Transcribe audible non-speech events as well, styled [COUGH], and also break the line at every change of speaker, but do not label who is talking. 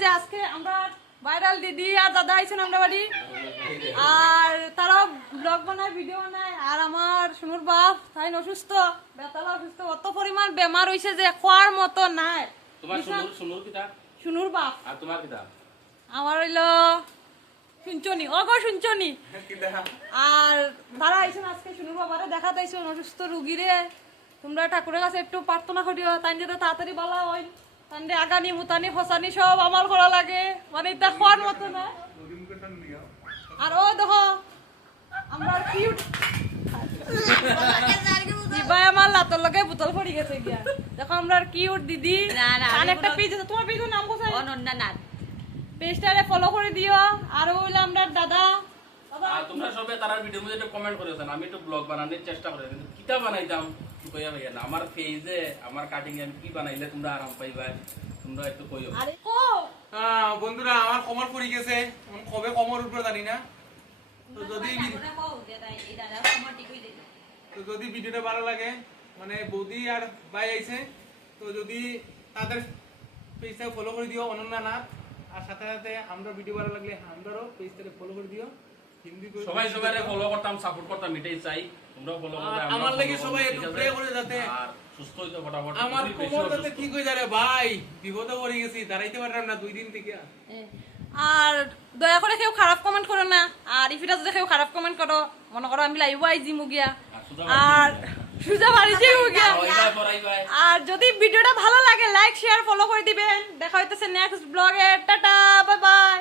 যে আজকে আমরা ভাইরাল দিদি আর দাদা আইছেন আমরা বাড়ি আর তারাও ব্লগ বানায় ভিডিও বানায়। আর আমার শুনুর বাপ তাই অসুস্থ? বেতালা অসুস্থ। অত পরিমাণ বেমার হইছে যে খোয়ার মতো নাই।
তোমার সুনুর সুনুর
বাপ।
আর তোমার
আমার হইল শুনছনি অগো শুনছনি [LAUGHS] আর তারা আইছেন আজকে শুনুর বাবারে দেখাতে আইছেন অসুস্থ রুগীরে। তোমরা ঠাকুরের কাছে একটু প্রার্থনা করিও তাই যাতে তাড়াতাড়ি বলা হয় তান্ডে আগানি মুতানি ফসানি সব আমার করা লাগে। মানে এটা খোয়ার মতো না। আর ও দেখো আমরা কিউট দিবাই আমার লাতর লগে বোতল পড়ি গেছে গিয়া। দেখো আমরা কিউট দিদি।
না, না,
আর
আমি
একটা পেজ আছে তোমার পেজের নাম কোথায়?
অনন্যা নাথ
পেজটারে ফলো করে দিও। আর হইল আমরা দাদা।
তোমরা সবে তারার ভিডিওর মধ্যে কমেন্ট করেছেন আমি একটু ব্লগ বানানোর চেষ্টা করে কিন্তু কিতা বানাইতাম। কইয়া ভাইয়া না। আমার পেজে আমার কাটিং আমি কি বানাইলে তোমরা আরাম পাইবা? তোমরা একটু কইও।
আরে ও
আহ, বন্ধুরা আমার কমর পড়ে গেছে। কবে কমর উঠবে জানি না। তো যদি তো যদি ভিডিওটা ভালো লাগে মানে বৌদি আর ভাই আইছে তো যদি তাদের পেজটা ফলো করে দিও অনন্যা নাথ। আর সাথে সাথে আমরা ভিডিও ভালো লাগলে আমরাও পেজটাকে ফলো করে দিও।
সবাই সবাই ফলো করতাম সাপোর্ট করতাম এটাই চাই। তোমরাও ফলো করবে
আমার লাগি সবাই একটু pray করে যাতে
আর সুস্থ হইতে ফটাফট
আমার কোমর যাতে ঠিক হয়ে যায় ভাই বিপদে পড়ে গেছি দাঁড়াইতে পারলাম না দুই দিন থেকে।
আর দয়া করে কেউ খারাপ কমেন্ট করো না। আর ইফিটা যদি কেউ খারাপ কমেন্ট করো মনে করো আমি লাইভ আইজি মুগিয়া।
আর
সুজা বাড়িতে মুগিয়া। আর যদি ভিডিওটা ভালো লাগে লাইক শেয়ার ফলো করে দিবেন। দেখা হইতেছে নেক্সট ব্লগে টাটা বাই বাই